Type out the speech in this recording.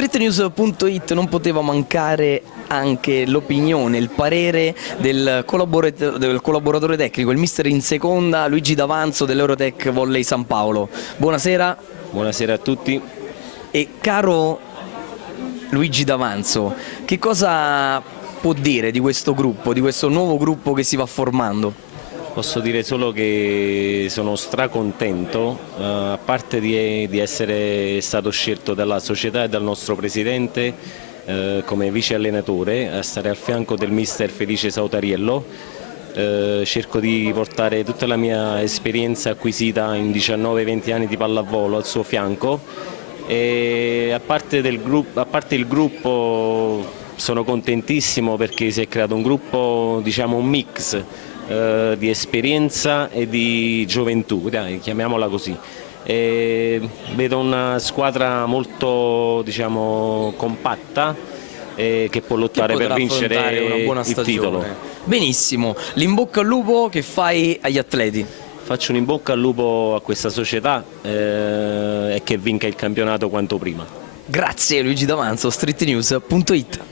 StreetNews.it non poteva mancare anche l'opinione, il parere del collaboratore tecnico, il mister in seconda, Luigi D'Avanzo dell'Eurotech Volley San Paolo. Buonasera. Buonasera a tutti. E caro Luigi D'Avanzo, che cosa può dire di questo gruppo, di questo nuovo gruppo che si va formando? Posso dire solo che sono stracontento, a parte di essere stato scelto dalla società e dal nostro presidente come vice allenatore, a stare al fianco del mister Felice Sautariello. Cerco di portare tutta la mia esperienza acquisita in 19-20 anni di pallavolo al suo fianco, e a parte il gruppo sono contentissimo perché si è creato un gruppo, diciamo un mix di esperienza e di gioventù, dai, chiamiamola così. Vedo una squadra molto, diciamo, compatta, che può lottare per vincere una buona il titolo. Benissimo, l'in bocca al lupo che fai agli atleti? Faccio un in bocca al lupo a questa società e che vinca il campionato quanto prima. Grazie Luigi D'Avanzo, StreetNews.it.